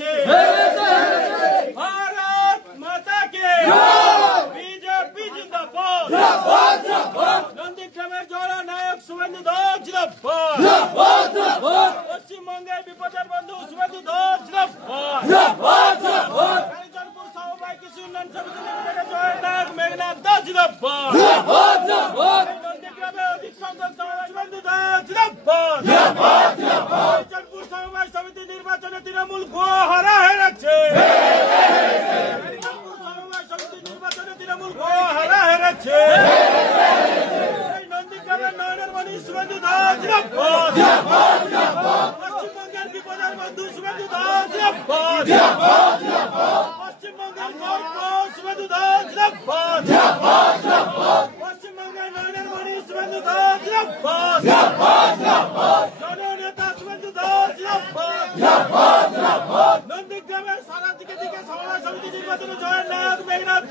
হেরেছে। ভারত মাতা কে বিজেপি জিন্দাবাদ। নন্দীগ্রামের জননায়ক শুভেন্দু দাস জিন্দাবাদ। পশ্চিমবঙ্গে বিপদের বন্ধু শুভেন্দু দাস জিন্দাবাদ। কালীচরণপুর সমবায় কৃষি উন্নয়ন সমিতি লিমিটেডের জননায়ক মেঘনাথ দাস জিন্দাবাদ। নন্দীগ্রামে অধিক সংখ্যক শুভেন্দু দাস জিন্দাবাদ। কালীচরণপুর সমবায় সমিতি নির্বাচনে তৃণমূল গোহারা হেরেছে। কালীচরণপুর সমবায় সমিতি নির্বাচনে তৃণমূল গোহারা হেরেছে। নন্দীগ্রামের নয়নের মণি শুভেন্দু দাস জিন্দাবাদ। পশ্চিমবঙ্গের বিপদের বন্ধু শুভেন্দু দাস জিন্দাবাদ। পশ্চিমবঙ্গের গর্ব শুভেন্দু দাস জিন্দাবাদ। পশ্চিমবঙ্গের নয়নের মণি শুভেন্দু দাস জিন্দাবাদ। জননেতা শুভেন্দু দাস জিন্দাবাদ। নন্দীগ্রামের সারা দিকে সমবায় সমিতি নির্বাচনে জননায়ক মেঘনাথ